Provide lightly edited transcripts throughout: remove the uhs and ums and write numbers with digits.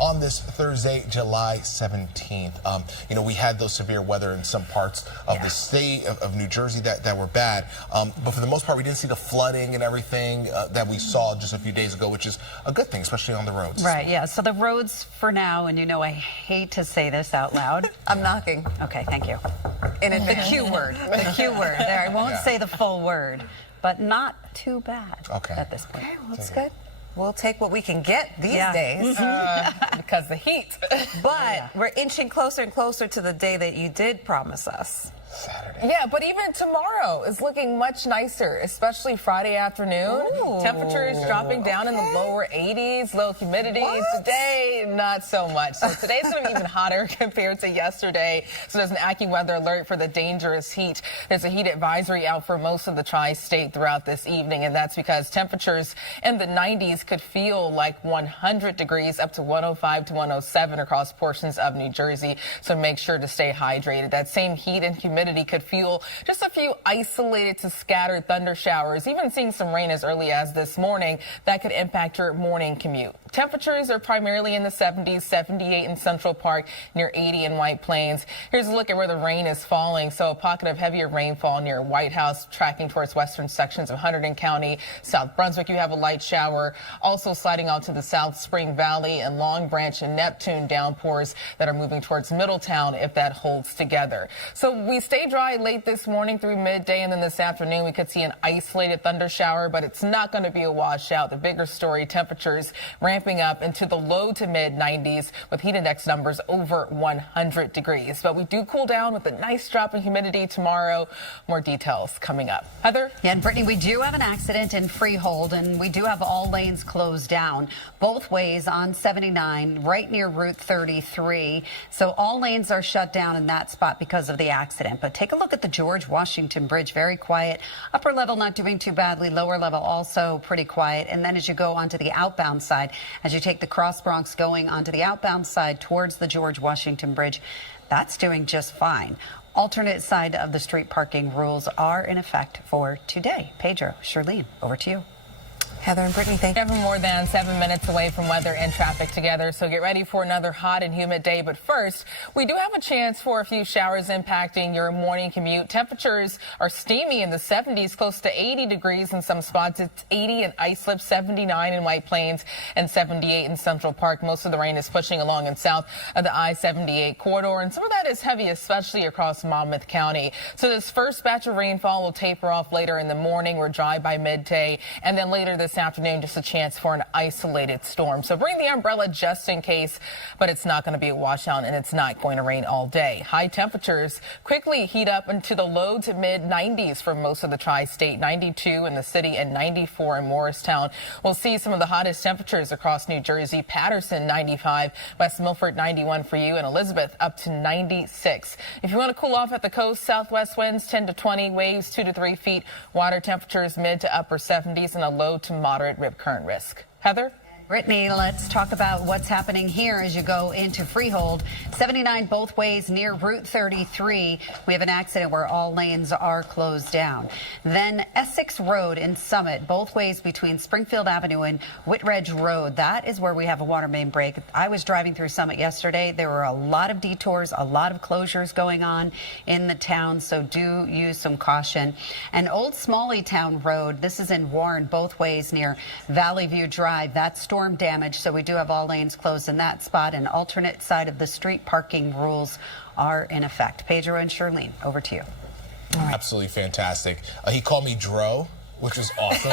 on this Thursday, July 17th. You know, we had those severe weather in some parts of the state of New Jersey that were bad. But for the most part, we didn't see the flooding and everything that we saw just a few days ago, which is a good thing, especially on the roads. Right, yeah. So the roads for now, and you know I hate to say this out loud. I'm knocking. Okay, thank you. And the Q word. The Q word. There, I won't say the full word, but not too bad at this point. Okay, well, that's good. We'll take what we can get these days because the heat. But we're inching closer and closer to the day that you did promise us. Saturday. Yeah, but even tomorrow is looking much nicer, especially Friday afternoon. Ooh. Temperatures dropping down in the lower 80s, low humidity. Today, not so much. So today's going to be even hotter compared to yesterday. So there's an AccuWeather alert for the dangerous heat. There's a heat advisory out for most of the tri-state throughout this evening, and that's because temperatures in the 90s could feel like 100 degrees up to 105 to 107 across portions of New Jersey. So make sure to stay hydrated. That same heat and humidity could fuel just a few isolated to scattered thunder showers, even seeing some rain as early as this morning that could impact your morning commute. Temperatures are primarily in the 70s, 78 in Central Park, near 80 in White Plains. Here's a look at where the rain is falling. So a pocket of heavier rainfall near White House, tracking towards western sections of Hunterdon County. South Brunswick, you have a light shower. Also sliding onto the South Spring Valley and Long Branch and Neptune, downpours that are moving towards Middletown if that holds together. So we stay dry late this morning through midday, and then this afternoon we could see an isolated thunder shower, but it's not going to be a washout. The bigger story, temperatures ramping up into the low to mid 90s with heat index numbers over 100 degrees. But we do cool down with a nice drop in humidity tomorrow. More details coming up. Heather? Yeah, and Brittany, we do have an accident in Freehold, and we do have all lanes closed down both ways on 79 right near Route 33. So all lanes are shut down in that spot because of the accident. But take a look at the George Washington Bridge. Very quiet. Upper level not doing too badly. Lower level also pretty quiet. And then as you go onto the outbound side, as you take the Cross Bronx going onto the outbound side towards the George Washington Bridge, that's doing just fine. Alternate side of the street parking rules are in effect for today. Pedro, Charlene, over to you. Heather and Brittany, thank you. Never more than 7 minutes away from weather and traffic together, so get ready for another hot and humid day. But first, we do have a chance for a few showers impacting your morning commute. Temperatures are steamy in the 70s, close to 80 degrees in some spots. It's 80 in Islip, 79 in White Plains, and 78 in Central Park. Most of the rain is pushing along in south of the I-78 corridor, and some of that is heavy, especially across Monmouth County. So this first batch of rainfall will taper off later in the morning. We're dry by midday, and then later this afternoon, just a chance for an isolated storm. So bring the umbrella just in case, but it's not going to be a washout, and it's not going to rain all day. High temperatures quickly heat up into the low to mid 90s for most of the tri-state, 92 in the city and 94 in Morristown. We'll see some of the hottest temperatures across New Jersey. Patterson 95, West Milford 91 for you, and Elizabeth up to 96. If you want to cool off at the coast, southwest winds 10 to 20, waves 2 to 3 feet, water temperatures mid to upper 70s, and a low to moderate rip current risk. Heather? Brittany, let's talk about what's happening here as you go into Freehold. 79 both ways near Route 33. We have an accident where all lanes are closed down. Then Essex Road in Summit, both ways between Springfield Avenue and Whitredge Road. That is where we have a water main break. I was driving through Summit yesterday. There were a lot of detours, a lot of closures going on in the town, so do use some caution. And Old Smalleytown Road, this is in Warren, both ways near Valley View Drive. That's storm damage, so we do have all lanes closed in that spot. An alternate side of the street parking rules are in effect. Pedro and Charlene, over to you. Absolutely fantastic. He called me Dro, which was awesome.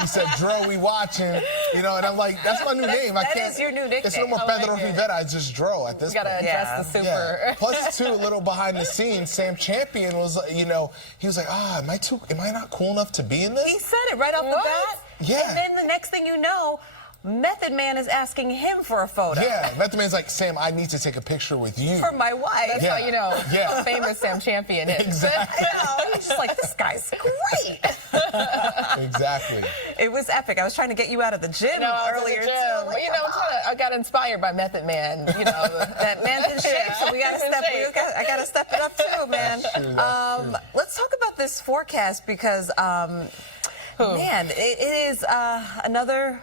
He said, Dro, we watching, you know, and I'm like, that's my new name. That is your new nickname. It's no more Pedro Rivera. It's just Dro at this You got to point. address the super. Yeah. Plus, too, a little behind the scenes, Sam Champion was, you know, he was like, am I not cool enough to be in this? He said it right off the bat. Yeah. And then the next thing you know, Method Man is asking him for a photo. Yeah, Method Man's like, Sam, I need to take a picture with you. For my wife. That's how you know how famous Sam Champion is. Exactly. He's just like, this guy's great. Exactly. It was epic. I was trying to get you out of the gym earlier, too. Well, Like, you know, I got inspired by Method Man. You know, that man can shake, so we got to step. I got to step it up too, man. Let's talk about this forecast because, man, it is another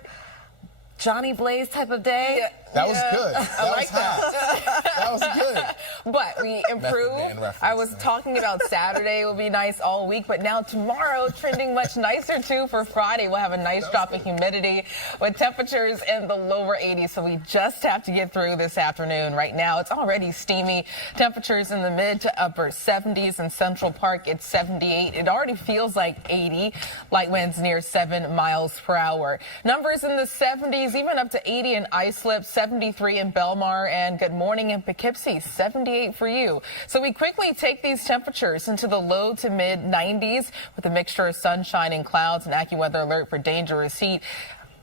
Johnny Blaze type of day. That was good. That was hot. That was good. But we improved. I was talking about Saturday will be nice all week, but now tomorrow trending much nicer too for Friday. We'll have a nice drop in humidity with temperatures in the lower 80s. So we just have to get through this afternoon. Right now it's already steamy. Temperatures in the mid to upper 70s. In Central Park it's 78. It already feels like 80. Light winds near 7 miles per hour. Numbers in the 70s, even up to 80 in Islip, 73 in Belmar, and good morning in Poughkeepsie, 78 for you. So we quickly take these temperatures into the low to mid 90s with a mixture of sunshine and clouds. An AccuWeather alert for dangerous heat.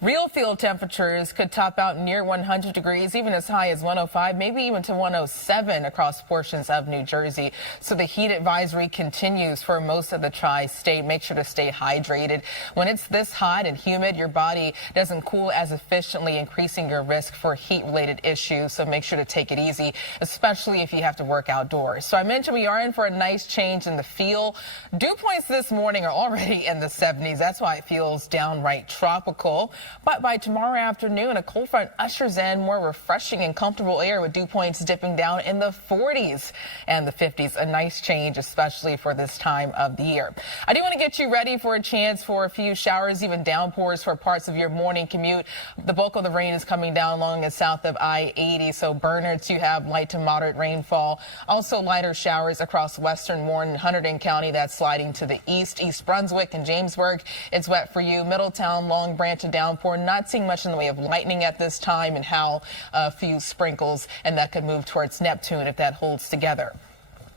Real field temperatures could top out near 100 degrees, even as high as 105, maybe even to 107 across portions of New Jersey. So the heat advisory continues for most of the tri-state. Make sure to stay hydrated. When it's this hot and humid, your body doesn't cool as efficiently, increasing your risk for heat-related issues. So make sure to take it easy, especially if you have to work outdoors. So I mentioned we are in for a nice change in the feel. Dew points this morning are already in the 70s. That's why it feels downright tropical. But by tomorrow afternoon, a cold front ushers in more refreshing and comfortable air with dew points dipping down in the 40s and the 50s. A nice change, especially for this time of the year. I do want to get you ready for a chance for a few showers, even downpours for parts of your morning commute. The bulk of the rain is coming down along and south of I-80. So Bernards, you have light to moderate rainfall. Also lighter showers across western Warren and Hunterdon County. That's sliding to the east. East Brunswick and Jamesburg, it's wet for you. Middletown, Long Branch, and downpour. Not seeing much in the way of lightning at this time, and Howell, a few sprinkles, and that could move towards Neptune if that holds together.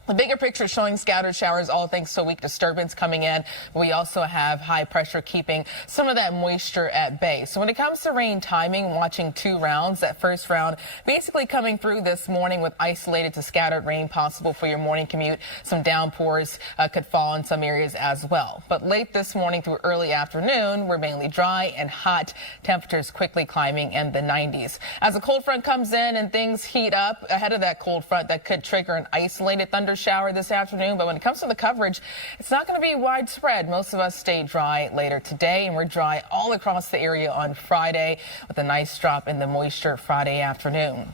The bigger picture showing scattered showers, all thanks to a weak disturbance coming in. We also have high pressure keeping some of that moisture at bay. So when it comes to rain timing, watching 2 rounds. That first round basically coming through this morning with isolated to scattered rain possible for your morning commute. Some downpours could fall in some areas as well. But late this morning through early afternoon, we're mainly dry and hot. Temperatures quickly climbing in the 90s. As a cold front comes in and things heat up ahead of that cold front, that could trigger an isolated thunder shower this afternoon. But when it comes to the coverage, it's not going to be widespread. Most of us stay dry later today, and we're dry all across the area on Friday with a nice drop in the moisture Friday afternoon.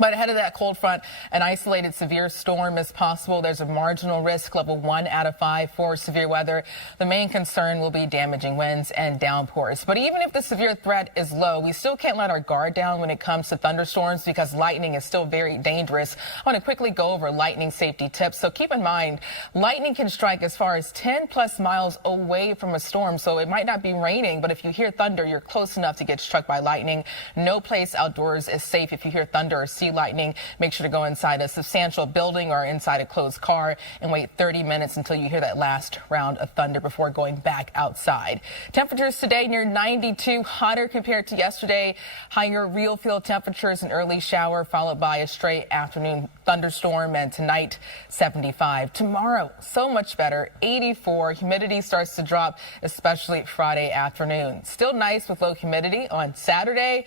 But ahead of that cold front, an isolated severe storm is possible. There's a marginal risk, level 1 out of 5 for severe weather. The main concern will be damaging winds and downpours. But even if the severe threat is low, we still can't let our guard down when it comes to thunderstorms because lightning is still very dangerous. I want to quickly go over lightning safety tips. So keep in mind, lightning can strike as far as 10 plus miles away from a storm. So it might not be raining, but if you hear thunder, you're close enough to get struck by lightning. No place outdoors is safe if you hear thunder or see lightning. Make sure to go inside a substantial building or inside a closed car and wait 30 minutes until you hear that last round of thunder before going back outside. Temperatures today near 92, hotter compared to yesterday. Higher real field temperatures, an early shower followed by a straight afternoon thunderstorm, and tonight 75. Tomorrow so much better, 84. Humidity starts to drop, especially Friday afternoon. Still nice with low humidity on Saturday.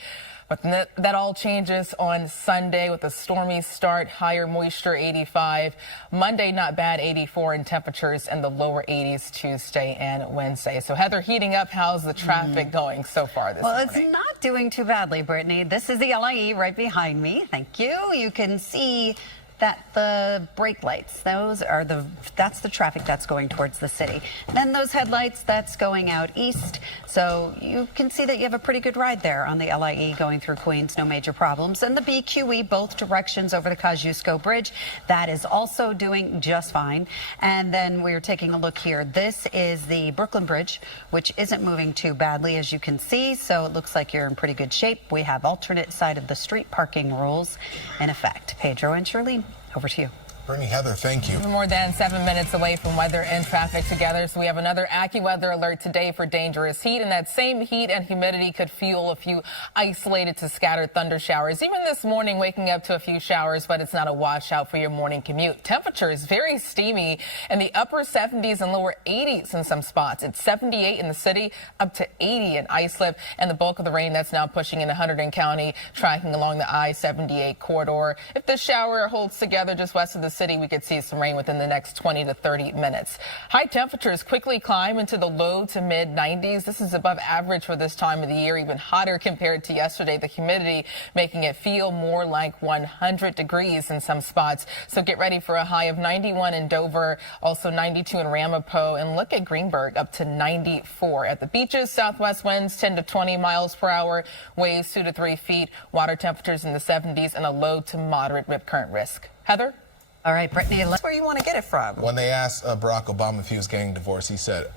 But that all changes on Sunday with a stormy start, higher moisture 85. Monday, not bad, 84 in temperatures in the lower 80s Tuesday and Wednesday. So Heather, heating up, how's the traffic going so far this morning? Well, it's not doing too badly, Brittany. This is the LIE right behind me. Thank you. You can see that the brake lights, that's the traffic that's going towards the city. Then those headlights, that's going out east. So you can see that you have a pretty good ride there on the LIE going through Queens, no major problems. And the BQE, both directions over the Kosciuszko Bridge, that is also doing just fine. And then we're taking a look here. This is the Brooklyn Bridge, which isn't moving too badly, as you can see. So it looks like you're in pretty good shape. We have alternate side of the street parking rules in effect. Pedro and Shirlene, over to you. Brittany, Heather, thank you. We're more than 7 minutes away from weather and traffic together, so we have another AccuWeather alert today for dangerous heat, and that same heat and humidity could fuel a few isolated to scattered thunder showers. Even this morning, waking up to a few showers, but it's not a washout for your morning commute. Temperature is very steamy in the upper 70s and lower 80s in some spots. It's 78 in the city, up to 80 in Islip, and the bulk of the rain that's now pushing into Hunterdon County, tracking along the I-78 corridor. If the shower holds together just west of the city, city, we could see some rain within the next 20 to 30 minutes. High temperatures quickly climb into the low to mid 90s. This is above average for this time of the year, even hotter compared to yesterday. The humidity making it feel more like 100 degrees in some spots. So get ready for a high of 91 in Dover, also 92 in Ramapo, and look at Greenberg up to 94. At the beaches, southwest winds 10 to 20 miles per hour, waves 2 to 3 feet, water temperatures in the 70s, and a low to moderate rip current risk. Heather? All right, Brittany. That's where you want to get it from. When they asked Barack Obama if he was getting divorced, he said,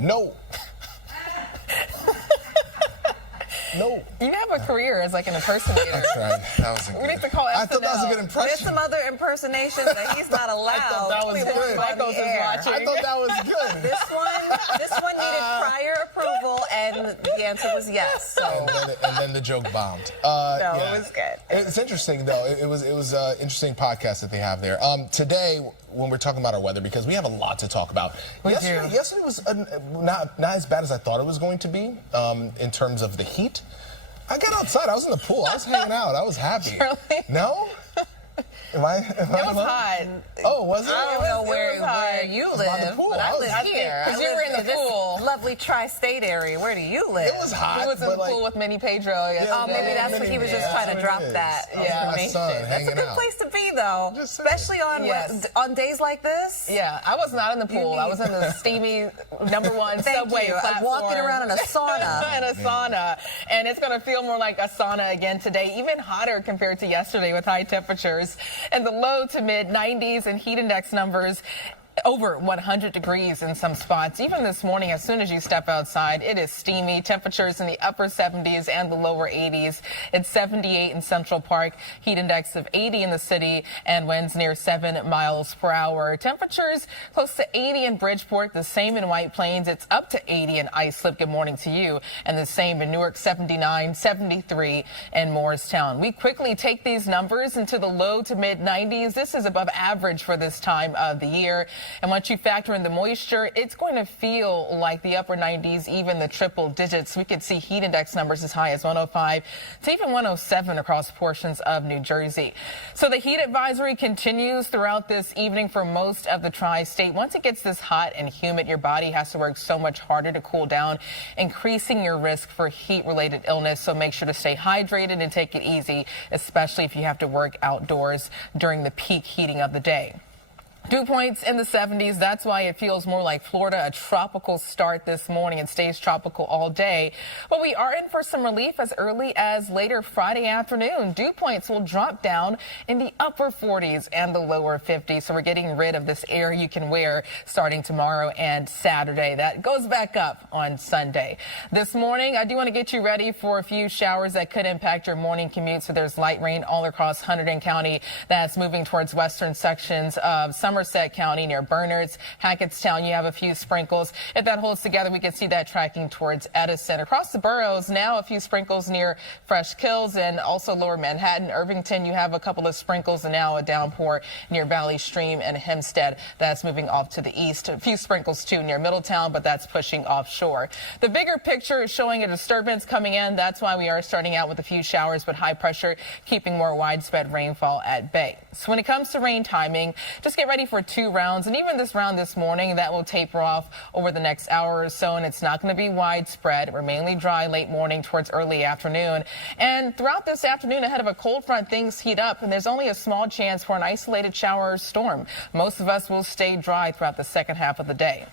no. No. You have a career as like an impersonator. That's right. That was a good. We need to call SNL. I thought that was a good impression. There's some other impersonations that he's not allowed. I thought that was good. Michael's is watching. I thought that was good. This one needed prior approval, and the answer was yes. So. And then the joke bombed. It was good. It's interesting though. It was an interesting podcast that they have there. Today, when we're talking about our weather, because we have a lot to talk about. Yesterday was not as bad as I thought it was going to be in terms of the heat. I got outside. I was in the pool. I was hanging out. I was happy. Really? No? It was hot. Oh, was it? I don't know where you by the live, pool. but I I was- live here. Because you were in the this pool. lovely tri-state area. Where do you live? It was hot. He was in but the like, pool with Minnie Pedro yesterday. Oh, maybe that's what he was just trying to drop that. I was with my son That's a hanging good out. place to be, though, Just saying. especially on Yes. on days like this. Yeah, I was not in the pool. I was in the steamy #1 Thank subway you. platform. Walking around in a sauna. In a sauna. And it's going to feel more like a sauna again today, even hotter compared to yesterday with high temperatures. And the low to mid 90s and heat index numbers over 100 degrees in some spots. Even this morning, as soon as you step outside, it is steamy. Temperatures in the upper 70s and the lower 80s. It's 78 in Central Park, heat index of 80 in the city, and winds near 7 miles per hour. Temperatures close to 80 in Bridgeport, the same in White Plains. It's up to 80 in Islip. Good morning to you. And the same in Newark, 79, 73 in Morristown. We quickly take these numbers into the low to mid 90s. This is above average for this time of the year. And once you factor in the moisture, it's going to feel like the upper 90s, even the triple digits. We could see heat index numbers as high as 105 to even 107 across portions of New Jersey. So the heat advisory continues throughout this evening for most of the tri-state. Once it gets this hot and humid, your body has to work so much harder to cool down, increasing your risk for heat-related illness. So make sure to stay hydrated and take it easy, especially if you have to work outdoors during the peak heating of the day. Dew points in the 70s. That's why it feels more like Florida, a tropical start this morning. It stays tropical all day. But we are in for some relief as early as later Friday afternoon. Dew points will drop down in the upper 40s and the lower 50s. So we're getting rid of this air you can wear starting tomorrow and Saturday. That goes back up on Sunday. This morning, I do want to get you ready for a few showers that could impact your morning commute. So there's light rain all across Hunterdon County that's moving towards western sections of Somerset County near Bernards. Hackettstown, you have a few sprinkles. If that holds together, we can see that tracking towards Edison. Across the boroughs, now a few sprinkles near Fresh Kills and also lower Manhattan. Irvington, you have a couple of sprinkles and now a downpour near Valley Stream and Hempstead. That's moving off to the east. A few sprinkles too near Middletown, but that's pushing offshore. The bigger picture is showing a disturbance coming in. That's why we are starting out with a few showers, but high pressure keeping more widespread rainfall at bay. So when it comes to rain timing, just get ready for 2 rounds, and even this round this morning that will taper off over the next hour or so, and it's not going to be widespread. We're mainly dry late morning towards early afternoon, and throughout this afternoon ahead of a cold front, things heat up, and there's only a small chance for an isolated shower or storm. Most of us will stay dry throughout the second half of the day.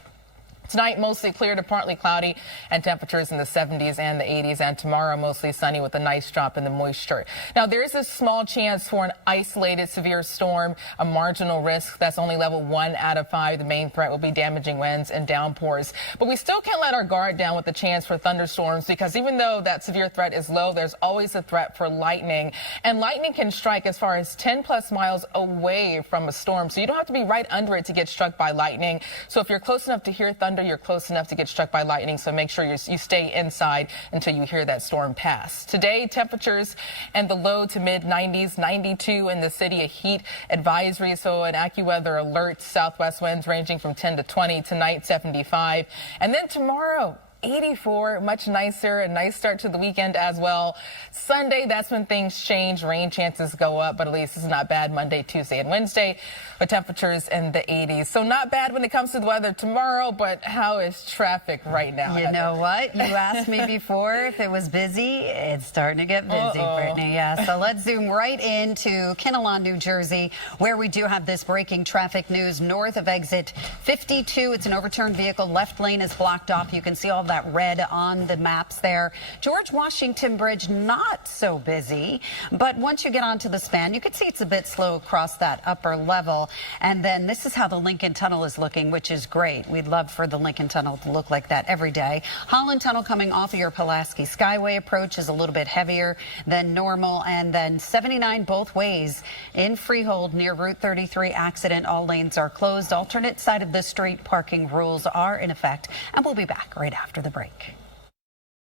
Tonight, mostly clear to partly cloudy and temperatures in the 70s and the 80s. And tomorrow, mostly sunny with a nice drop in the moisture. Now, there is a small chance for an isolated severe storm, a marginal risk. That's only level 1 out of 5. The main threat will be damaging winds and downpours. But we still can't let our guard down with the chance for thunderstorms, because even though that severe threat is low, there's always a threat for lightning. And lightning can strike as far as 10 plus miles away from a storm. So you don't have to be right under it to get struck by lightning. So if you're close enough to hear thunder, you're close enough to get struck by lightning, so make sure you stay inside until you hear that storm pass. Today, temperatures and the low to mid 90s, 92 in the city, a heat advisory, so an AccuWeather alert, southwest winds ranging from 10 to 20, tonight 75, and then tomorrow 84, much nicer, a nice start to the weekend as well. Sunday, that's when things change. Rain chances go up, but at least it's not bad Monday, Tuesday, and Wednesday with temperatures in the 80s. So not bad when it comes to the weather tomorrow, but how is traffic right now? You know what? You asked me before if it was busy. It's starting to get busy, Brittany. Yeah, so let's zoom right into Kinnelon, New Jersey, where we do have this breaking traffic news north of exit 52. It's an overturned vehicle. Left lane is blocked off. You can see all that red on the maps there. George Washington Bridge, not so busy, but once you get onto the span, you can see it's a bit slow across that upper level. And then this is how the Lincoln Tunnel is looking, which is great. We'd love for the Lincoln Tunnel to look like that every day. Holland Tunnel coming off of your Pulaski Skyway approach is a little bit heavier than normal. And then 79 both ways in Freehold near Route 33 accident. All lanes are closed. Alternate side of the street parking rules are in effect. And we'll be back right after the break.